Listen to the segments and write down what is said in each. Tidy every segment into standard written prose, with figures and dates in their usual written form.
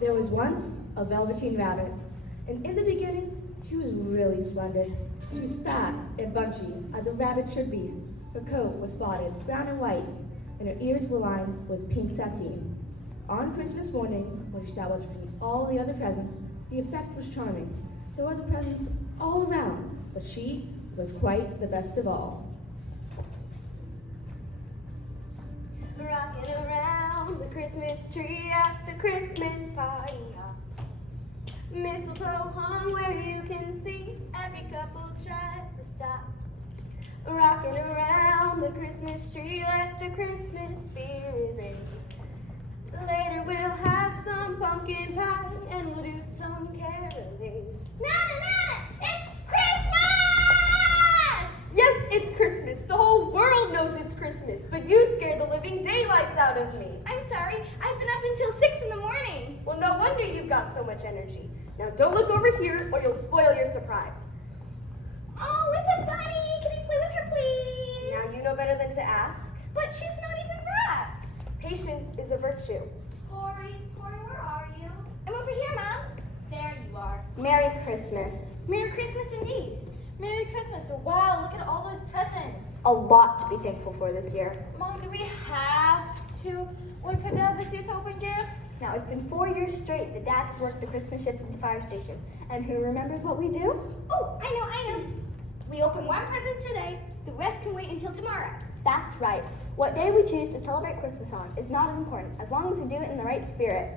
There was once a Velveteen rabbit, and in the beginning, she was really splendid. She was fat and bunchy, as a rabbit should be. Her coat was spotted brown and white, and her ears were lined with pink sateen. On Christmas morning, when she sat between all the other presents, the effect was charming. There were the presents all around, but she was quite the best of all. Rocking around the Christmas tree at the Christmas party hop. Mistletoe hung where you can see every couple tries to stop. Rocking around the Christmas tree, let the Christmas spirit ring. Later we'll have some pumpkin pie and we'll do some caroling. Nana! It's Christmas! Yes, it's Christmas. The whole world knows it's Christmas, but you scare the living daylights out of me. I'm sorry, I've been up until 6 in the morning. Well, no wonder you've got so much energy. Now don't look over here or you'll spoil your surprise. Oh, it's a bunny. Can I play with her, please? Now you know better than to ask. But she's not even wrapped. Patience is a virtue. Corey, where are you? I'm over here, Mom. There you are. Merry Christmas. Merry Christmas indeed. Merry Christmas. Wow, look at all those presents. A lot to be thankful for this year. Mom, do we have to wait for Dad this year to open gifts? Now, it's been 4 years straight that Dad has worked the Christmas shift at the fire station. And who remembers what we do? Oh, I know. We open one present today. The rest can wait until tomorrow. That's right. What day we choose to celebrate Christmas on is not as important, as long as we do it in the right spirit.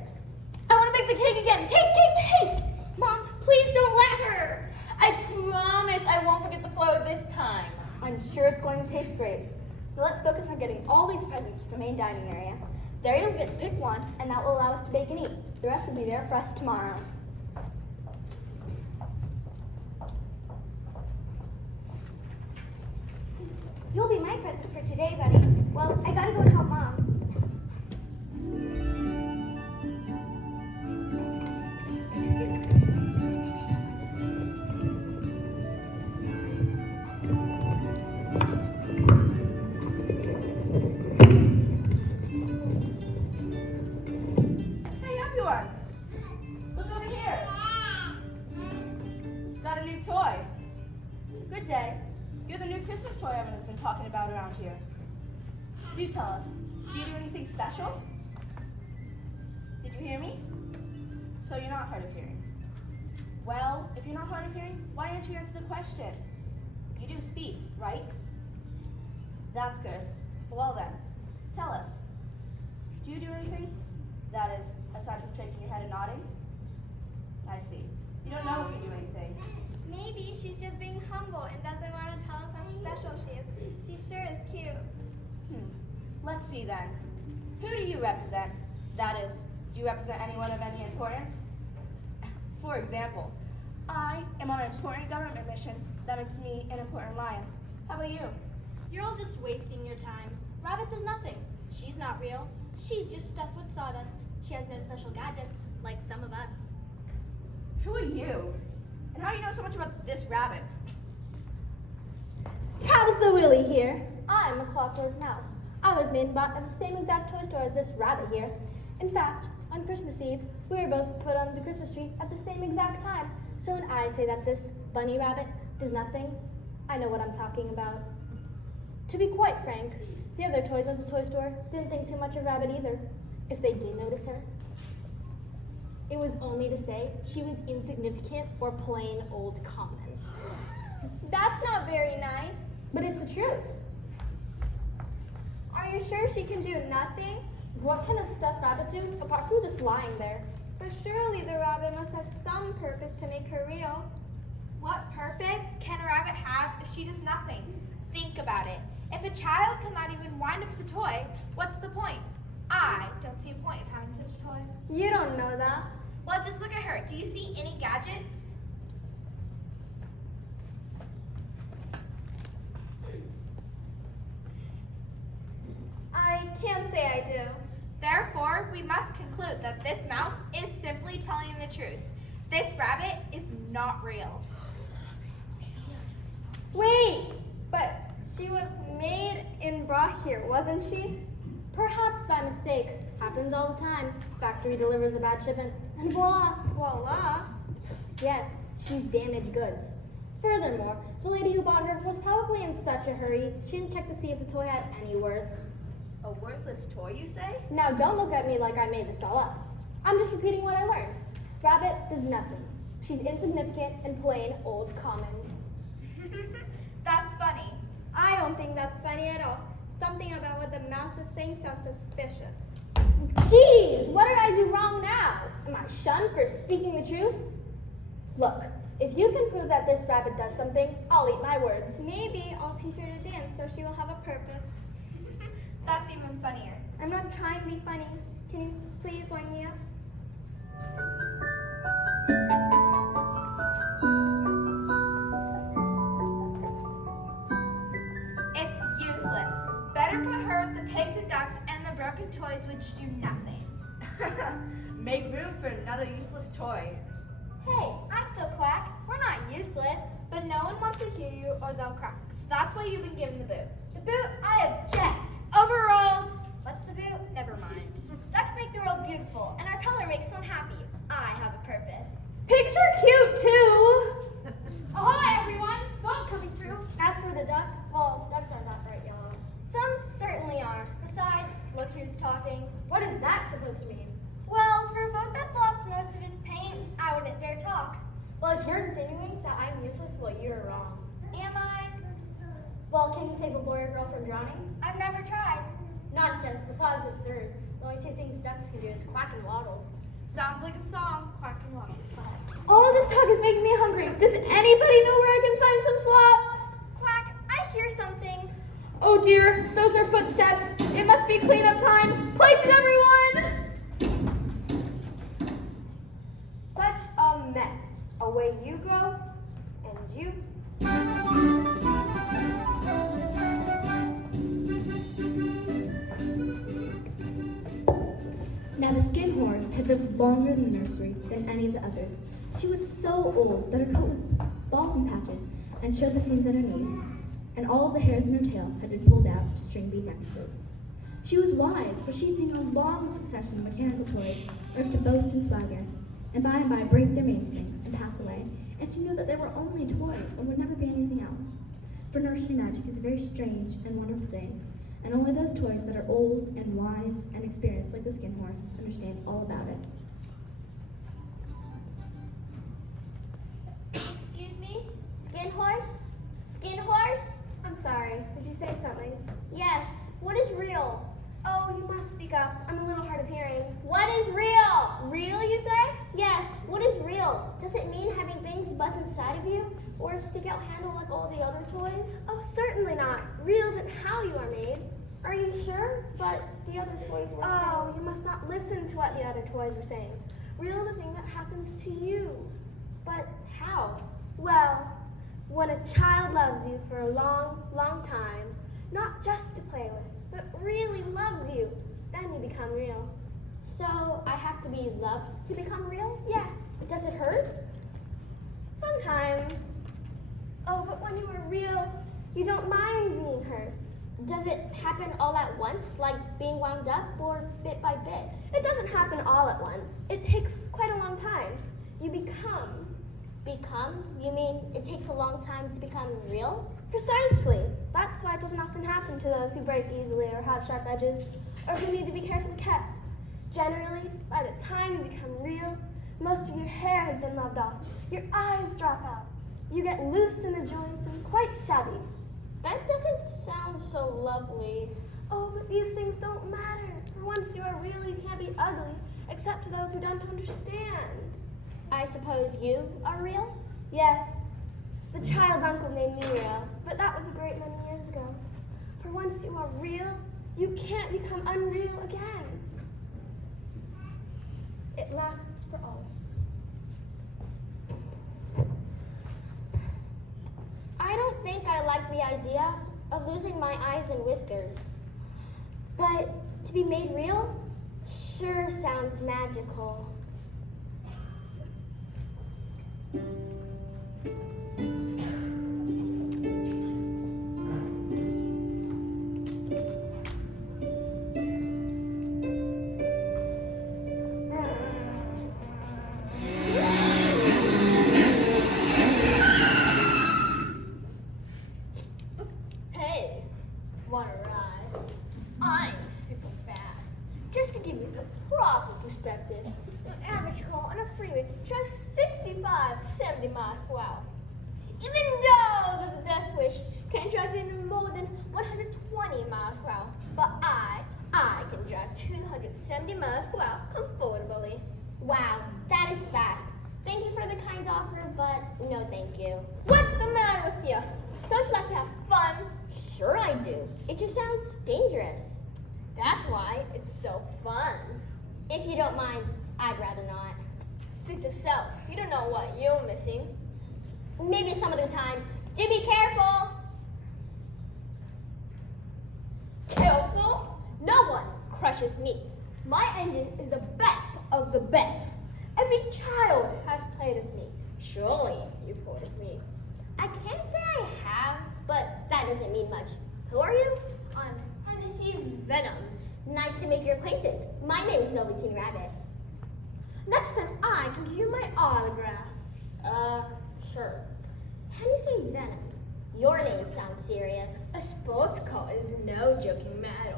I want to make the cake again. Cake! Mom, please don't let her. I promise I won't forget the flour this time. I'm sure it's going to taste great. But let's focus on getting all these presents to the main dining area. There you'll get to pick one, and that will allow us to bake and eat. The rest will be there for us tomorrow. You'll be my present for today, buddy. Well, I gotta go help Mom. Hey, everyone! Look over here. Got a new toy. Good day. You're the new Christmas toy everyone's been talking about around here. Do tell us, do you do anything special? Did you hear me? So you're not hard of hearing. Well, if you're not hard of hearing, why don't you answer the question? You do speak, right? That's good. Well then, tell us. Do you do anything? That is, aside from shaking your head and nodding? I see. You don't know if you do anything. Maybe she's just being humble and doesn't want to tell us how special she is. She sure is cute. Let's see then. Who do you represent? That is, do you represent anyone of any importance? For example, I am on an important government mission that makes me an important lion. How about you? You're all just wasting your time. Rabbit does nothing. She's not real. She's just stuffed with sawdust. She has no special gadgets, like some of us. Who are you? And how do you know so much about this rabbit? Tabitha Willie here. I'm a clockwork mouse. I was made and bought at the same exact toy store as this rabbit here. In fact, on Christmas Eve, we were both put on the Christmas tree at the same exact time. So when I say that this bunny rabbit does nothing, I know what I'm talking about. To be quite frank, the other toys at the toy store didn't think too much of Rabbit either. If they did notice her, it was only to say she was insignificant or plain old common. That's not very nice. But it's the truth. Are you sure she can do nothing? What can a stuffed rabbit do apart from just lying there? But surely the rabbit must have some purpose to make her real. What purpose can a rabbit have if she does nothing? Think about it. If a child cannot even wind up the toy, what's the point? I don't see a point of having such a toy. You don't know that. Well, just look at her. Do you see any gadgets? I can't say I do. Therefore, we must conclude that this mouse is simply telling the truth. This rabbit is not real. Wait, but she was made and brought here, wasn't she? Perhaps by mistake. Happens all the time. Factory delivers a bad shipment, and voila! Voila. Yes, she's damaged goods. Furthermore, the lady who bought her was probably in such a hurry, she didn't check to see if the toy had any worth. A worthless toy, you say? Now, don't look at me like I made this all up. I'm just repeating what I learned. Rabbit does nothing. She's insignificant and plain old common. That's funny. I don't think that's funny at all. Something about what the mouse is saying sounds suspicious. Jeez, what did I do wrong now? Am I shunned for speaking the truth? Look, if you can prove that this rabbit does something, I'll eat my words. Maybe I'll teach her to dance so she will have a purpose. That's even funnier. I'm not trying to be funny. Can you please wind me up? It's useless. Better put her with the pigs and ducks and the broken toys which do nothing. Make room for another useless toy. Hey, I still quack. We're not useless. But no one wants to hear you or they'll crack. So that's why you've been given the boot. The boot, I object. Overruled! What's the boot? Never mind. Ducks make the world beautiful, and our color makes one happy. I have a purpose. Pigs are cute too. Ahoy, everyone! Boat coming through. As for the duck, well, ducks are not bright yellow. Some certainly are. Besides, look who's talking. What is that supposed to mean? Well, for a boat that's lost most of its paint, I wouldn't dare talk. Well, if you're insinuating that I'm useless, well, you're wrong. Am I? Well, can you save a boy or girl from drowning? I've never tried. Nonsense, the thought is absurd. The only two things ducks can do is quack and waddle. Sounds like a song. Quack and waddle. All this talk is making me hungry. Does anybody know where I can find some slop? Quack, I hear something. Oh dear, those are footsteps. It must be cleanup time. Places, everyone! Such a mess. Away you go, and you. Now the skin horse had lived longer in the nursery than any of the others. She was so old that her coat was bald in patches and showed the seams underneath, and all of the hairs in her tail had been pulled out to string bead necklaces. She was wise, for she'd seen a long succession of mechanical toys work to boast and swagger, and by break their mainsprings and pass away, and she knew that they were only toys and would never be anything else. For nursery magic is a very strange and wonderful thing, and only those toys that are old and wise and experienced, like the skin horse, understand all about it. Excuse me? Skin horse? Skin horse? I'm sorry, did you say something? Yes. What is real? Oh, you must speak up. I'm a little hard of hearing. What is real? Real, you say? Yes. What is real? Does it mean having things buzz inside of you? Or a stick-out handle like all the other toys? Oh, certainly not. Real isn't how you are made. Are you sure? But the other toys were Oh, you must not listen to what the other toys were saying. Real is a thing that happens to you. But how? Well, when a child loves you for a long, long time, not just to play with, but really loves you, then you become real. So I have to be loved to become real? Yes, Does it hurt? sometimes. Oh, but when you are real, you don't mind being hurt. Does it happen all at once, like being wound up, or bit by bit? It doesn't happen all at once. It takes quite a long time. You become. Become? You mean it takes a long time to become real? Precisely. That's why it doesn't often happen to those who break easily or have sharp edges, or who need to be carefully kept. Generally, by the time you become real, most of your hair has been loved off. Your eyes drop out. You get loose in the joints and quite shabby. That doesn't sound so lovely. Oh, but these things don't matter. For once you are real, you can't be ugly, except to those who don't understand. I suppose you are real? Yes, the child's uncle made me real, but that was a great many years ago. For once you are real, you can't become unreal again. It it lasts for always. I don't think I like the idea of losing my eyes and whiskers. But to be made real sure sounds magical. Hey, wanna ride? I'm super fast. Just to give you the proper perspective, an average car on a freeway drives 65 to 70 miles per hour. Even those with a death wish can drive in more than 120 miles per hour. But I can drive 270 miles per hour comfortably. Wow, that is fast. Thank you for the kind offer, but no thank you. What's the matter with you? Don't you like to have fun? Sure I do. It just sounds dangerous. That's why it's so fun. If you don't mind, I'd rather not. Suit yourself. You don't know what you're missing. Maybe some other time. Do be careful. Careful? No one crushes me. My engine is the best of the best. Every child has played with me. Surely you've heard of me. I can't say I have, but that doesn't mean much. Who are you? I'm Hennessy Venom. Nice to make your acquaintance. My name is Velveteen Rabbit. Next time I can give you my autograph. Sure. Hennessy Venom. Your name sounds serious. A sports car is no joking matter.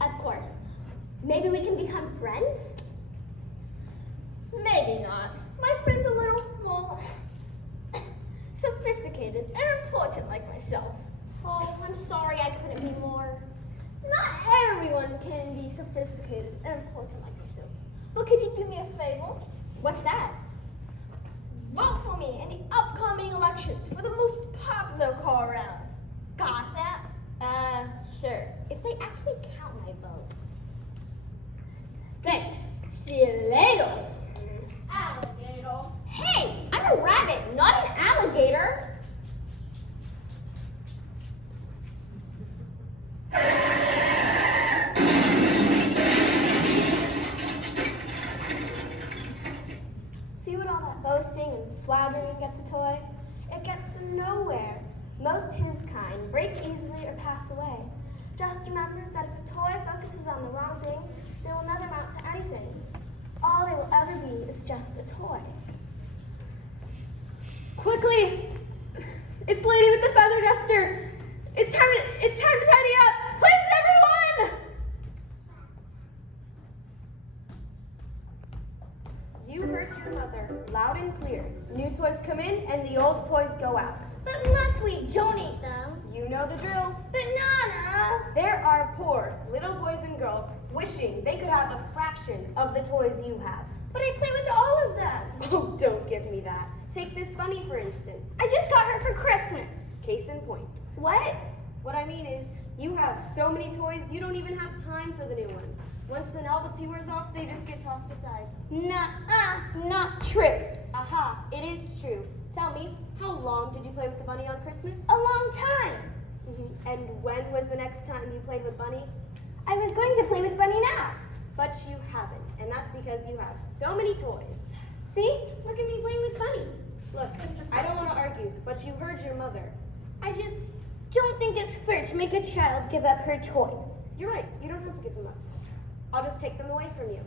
Of course. Maybe we can become friends? Maybe not. My friend's a little more sophisticated and important like myself. Oh, I'm sorry I couldn't be more. Not everyone can be sophisticated and important like myself. But could you do me a favor? What's that? Vote for me in the upcoming elections for the most popular car around. Got that? Sure. If they actually count my vote. Thanks. See you later. Alligator. Hey, I'm a rabbit, not an alligator. See what all that boasting and swaggering gets a toy? It gets to nowhere. Most his kind break easily or pass away. Just remember that if a toy focuses on the wrong things, they will never amount to anything. All they will ever be is just a toy. Quickly! It's the lady with the feather duster! It's time to tidy up! Please, everyone! You heard your mother, loud and clear. New toys come in and the old toys go out. But Leslie, don't eat them. You know the drill. But Nana! There are poor little boys and girls wishing they could have a fraction of the toys you have. But I play with all of them. Oh, don't give me that. Take this bunny, for instance. I just got her for Christmas. Case in point. What? What I mean is, you have so many toys, you don't even have time for the new ones. Once the novelty wears off, they just get tossed aside. Nuh-uh, not true. Aha, it is true. Tell me, how long did you play with the bunny on Christmas? A long time. And when was the next time you played with Bunny? I was going to play with Bunny now. But you haven't, and that's because you have so many toys. See? Look at me playing with Bunny. Look, I don't want to argue, but you heard your mother. I just don't think it's fair to make a child give up her toys. You're right, you don't have to give them up. I'll just take them away from you.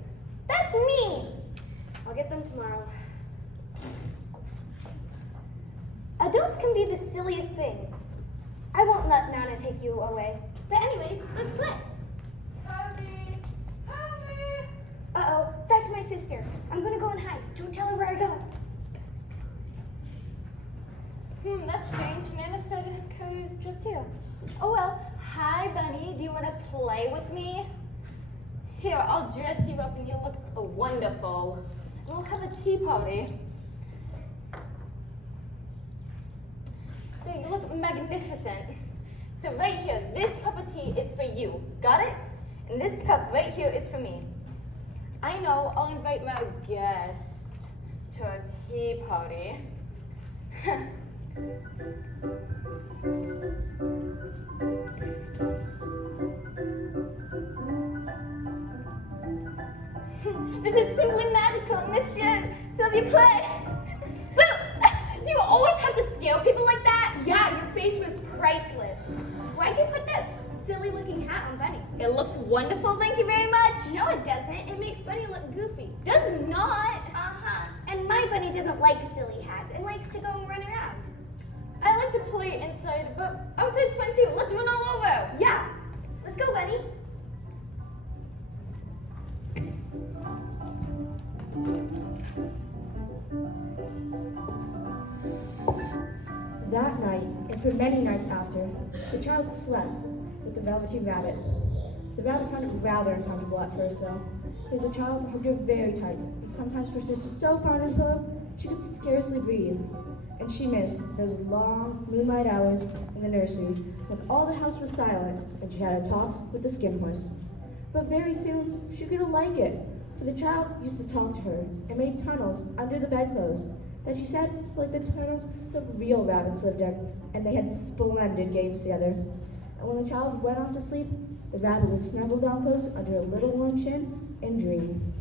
That's mean. I'll get them tomorrow. Adults can be the silliest things. I won't let Nana take you away. But anyways, let's play. Hurry! Hurry! Uh-oh, that's my sister. I'm gonna go and hide. Don't tell her where I go. That's strange. Nana said Cody's just here. Oh well. Hi, Bunny. Do you want to play with me? Here, I'll dress you up and you'll look wonderful. We'll have a tea party. There, you look magnificent. So right here, this cup of tea is for you. Got it? And this cup right here is for me. I know, I'll invite my guest to a tea party. This is simply magical, Monsieur Sylvia Play. Boo! Do you always have to scare people like that? Yeah, your face was priceless. Why'd you put that silly looking hat on Bunny? It looks wonderful, thank you very much. No, it doesn't. It makes Bunny look goofy. Does not. Uh-huh. And my Bunny doesn't like silly hats. It likes to go and run around. I like to play inside, but outside's fun too. Let's run all over. Yeah. Let's go, Bunny. That night, and for many nights after, the child slept with the Velveteen rabbit. The rabbit found it rather uncomfortable at first, though, because the child hugged her very tight and sometimes pushed her so far in his pillow she could scarcely breathe. And she missed those long moonlight hours in the nursery when all the house was silent and she had her talks with the skin horse. But very soon, she grew to like it, for the child used to talk to her and made tunnels under the bedclothes that she said were like the tunnels the real rabbits lived in, and they had splendid games together. And when the child went off to sleep, the rabbit would snuggle down close under her little warm chin and dream.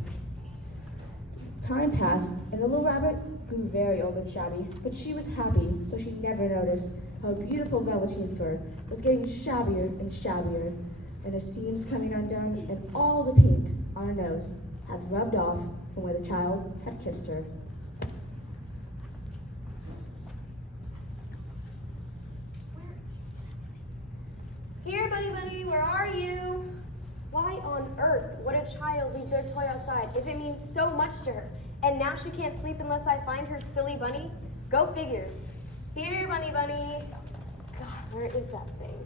Time passed, and the little rabbit grew very old and shabby, but she was happy, so she never noticed how her beautiful velveteen fur was getting shabbier and shabbier, and her seams coming undone, and all the pink on her nose had rubbed off from where the child had kissed her. Here, Bunny, where are you? Why on earth would a child leave their toy outside if it means so much to her? And now she can't sleep unless I find her silly bunny? Go figure. Here, Bunny. God, where is that thing?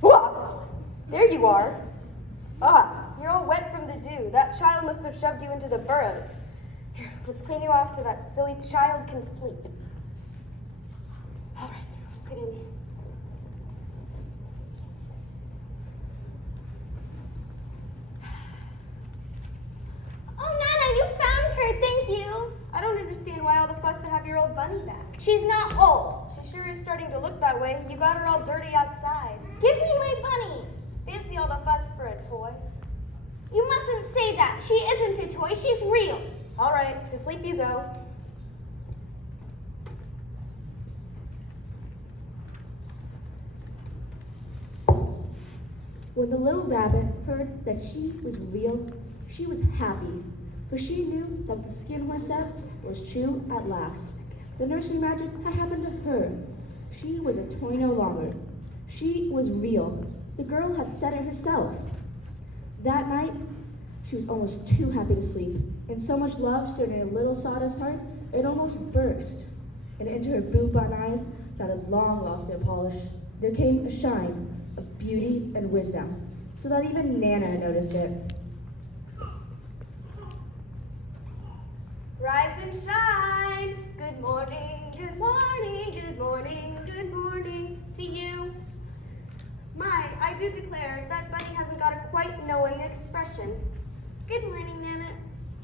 Whoa! There you are. You're all wet from the dew. That child must have shoved you into the burrows. Here, let's clean you off so that silly child can sleep. All right, let's get in. Thank you. I don't understand why all the fuss to have your old bunny back. She's not old. She sure is starting to look that way. You got her all dirty outside. Give me my bunny. Fancy all the fuss for a toy. You mustn't say that. She isn't a toy. She's real. All right, to sleep you go. When the little rabbit heard that she was real, she was happy, for she knew that what the skin horse said was true at last. The nursery magic had happened to her. She was a toy no longer. She was real. The girl had said it herself. That night, she was almost too happy to sleep, and so much love stirred in her little sawdust heart, it almost burst. And into her boot-button eyes that had long lost their polish, there came a shine of beauty and wisdom, so that even Nana noticed it. Rise and shine. Good morning, good morning, good morning, good morning to you. My, I do declare that Bunny hasn't got a quite knowing expression. Good morning, Nana.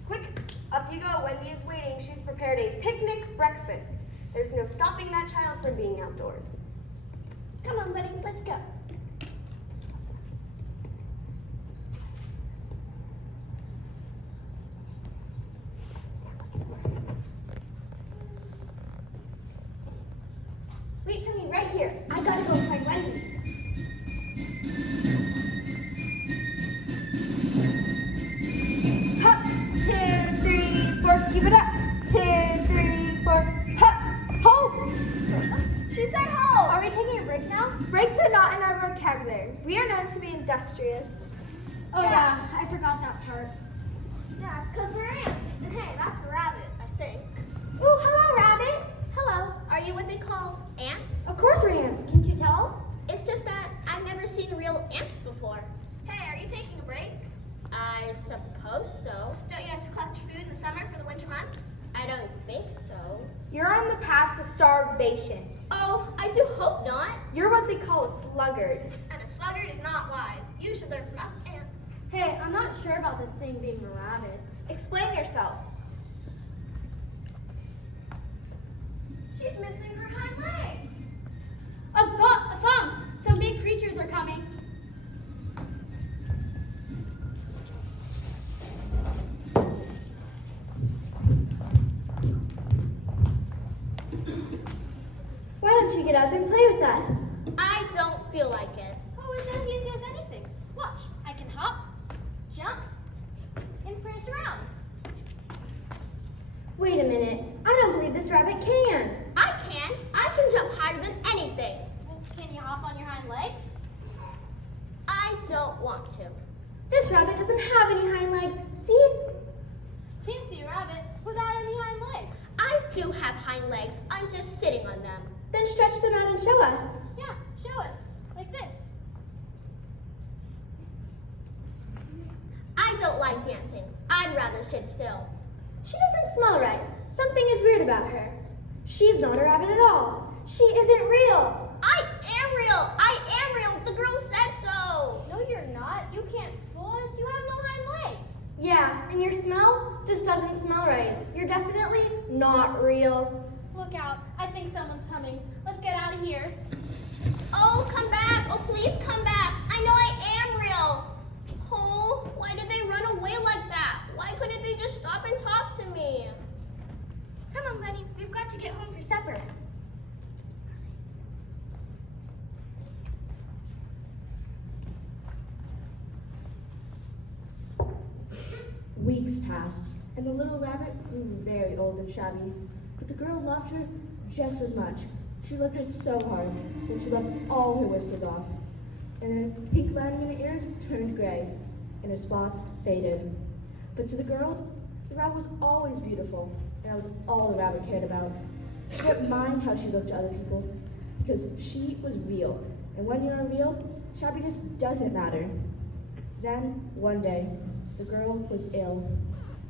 Quick, up you go. Wendy is waiting. She's prepared a picnic breakfast. There's no stopping that child from being outdoors. Come on, Bunny, let's go. Wait for me right here. I gotta go find Wendy. Hop, 2, 3, 4, keep it up. 2, 3, 4, hop, halt. She said halt. Are we taking a break now? Breaks are not in our vocabulary. We are known to be industrious. Oh yeah, I forgot that part. Yeah, it's because we're ants. And hey, that's a rabbit, I think. Ooh, hello, Rabbit. Hello. Are you what they call ants? Of course we're ants. Can't you tell? It's just that I've never seen real ants before. Hey, are you taking a break? I suppose so. Don't you have to collect your food in the summer for the winter months? I don't think so. You're on the path to starvation. Oh, I do hope not. You're what they call a sluggard. And a sluggard is not wise. You should learn from us ants. Hey, I'm not sure about this thing being a rabbit. Explain yourself. She's missing her hind legs. A thumb! Some big creatures are coming. Why don't you get up and play with us? I don't feel like it. Oh, it's as easy as anything. Watch, I can hop, jump, and prance around. Wait a minute. I don't believe this rabbit can. I can. I can jump higher than anything. Well, can you hop on your hind legs? I don't want to. This rabbit doesn't have any hind legs. See? Fancy rabbit without any hind legs. I do have hind legs. I'm just sitting on them. Then stretch them out and show us. Yeah, show us. Like this. I don't like dancing. I'd rather sit still. She doesn't smell right. Something is weird about her. She's not a rabbit at all. She isn't real. I am real. I am real. The girl said so. No, you're not. You can't fool us. You have no hind legs. Yeah, and your smell just doesn't smell right. You're definitely not real. Look out. I think someone's coming. Let's get out of here. Oh, come back. Oh, please come back. I know I am real. Oh, why did they run away like that? Why couldn't they just stop and talk to me? Come on, Lenny. We've got to get home for supper. Weeks passed, and the little rabbit grew very old and shabby, but the girl loved her just as much. She loved her so hard that she left all her whiskers off, and her pink lining in her ears turned gray, and her spots faded. But to the girl, the rabbit was always beautiful, and that was all the rabbit cared about. She didn't mind how she looked to other people, because she was real, and when you're real, shabbiness doesn't matter. Then, one day, the girl was ill.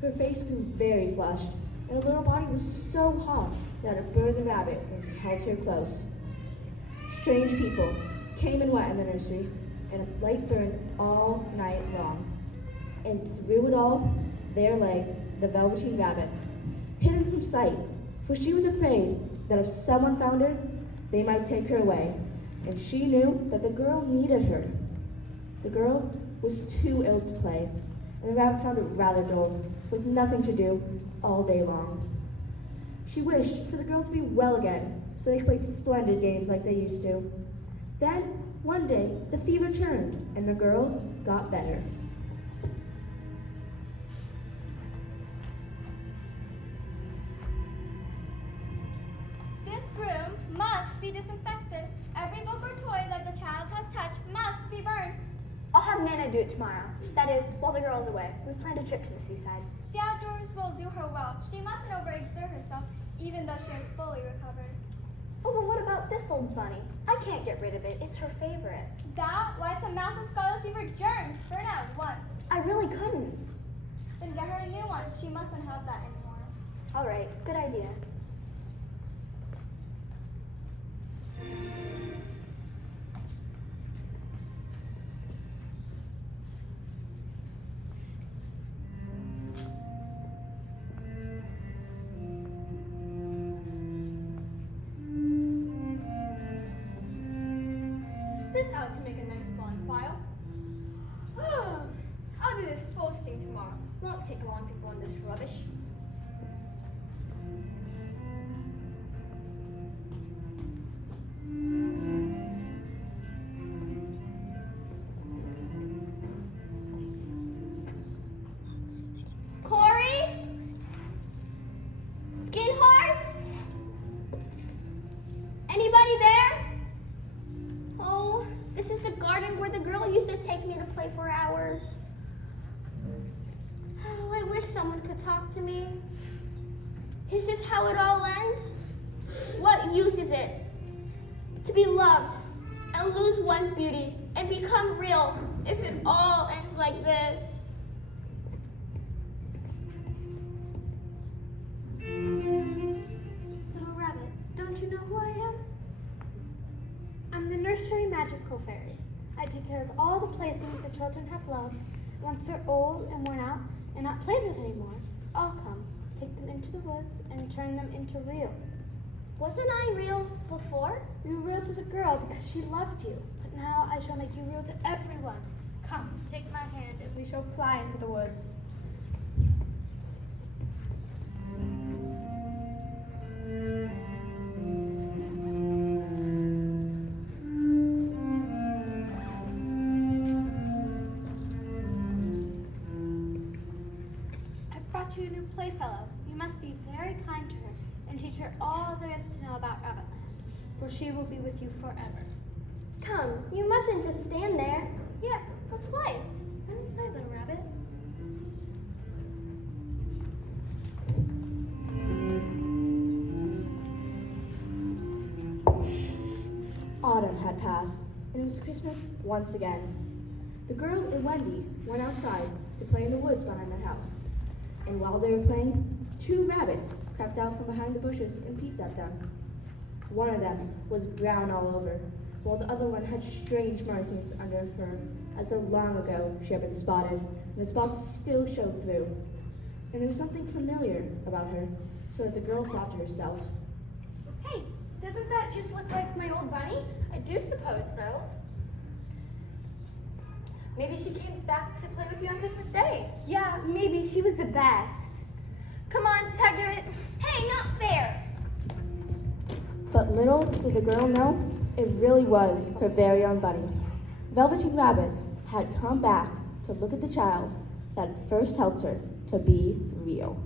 Her face grew very flushed, and her little body was so hot that it burned the rabbit when he held her close. Strange people came and went in the nursery, and a light burned all night long. And through it all, there lay the Velveteen rabbit, hidden from sight, for she was afraid that if someone found her, they might take her away, and she knew that the girl needed her. The girl was too ill to play, and the rabbit found it rather dull, with nothing to do all day long. She wished for the girl to be well again, so they could play splendid games like they used to. Then, one day, the fever turned, and the girl got better. This room must be disinfected. Every book or toy that the child has touched must be burned. I'll have Nana do it tomorrow. That is, while the girl's away. We've planned a trip to the seaside. The outdoors will do her well. She mustn't overexert herself, even though she has fully recovered. Oh, but what about this old bunny? I can't get rid of it. It's her favorite. That? Why, it's a mouse of scarlet fever germs. Burn out once. I really couldn't. Then get her a new one. She mustn't have that anymore. All right, good idea. This ought to make a nice bonfire. I'll do this first thing tomorrow. Won't take long to burn this rubbish. Corey? Skin horse? Anybody there? Oh, this is the garden where the girl used to take me to play for hours. Oh, I wish someone could talk to me. Is this how it all ends? What use is it to be loved and lose one's beauty and become real if it all ends like this? Little rabbit, don't you know who I am? I'm the nursery magical fairy. I take care of all the playthings the children have loved, Once they're old and worn out and not played with anymore, I'll come, take them into the woods, and turn them into real. Wasn't I real before? You were real to the girl because she loved you, but now I shall make you real to everyone. Come, take my hand, and we shall fly into the woods. I brought you a new playfellow. You must be very kind to her and teach her all there is to know about Rabbitland, for she will be with you forever. Come, you mustn't just stand there. Yes, let's play. Let me play, little rabbit. Autumn had passed, and it was Christmas once again. The girl and Wendy went outside to play in the woods behind their house. And while they were playing, 2 rabbits crept out from behind the bushes and peeped at them. One of them was brown all over, while the other one had strange markings under her fur, as though long ago she had been spotted, and the spots still showed through. And there was something familiar about her, so that the girl thought to herself, Hey, doesn't that just look like my old bunny? I do suppose so. Maybe she came back to play with you on Christmas Day. Yeah, maybe she was the best. Come on, Taggart. Hey, not fair. but little did the girl know, it really was her very own bunny. Velveteen Rabbit had come back to look at the child that had first helped her to be real.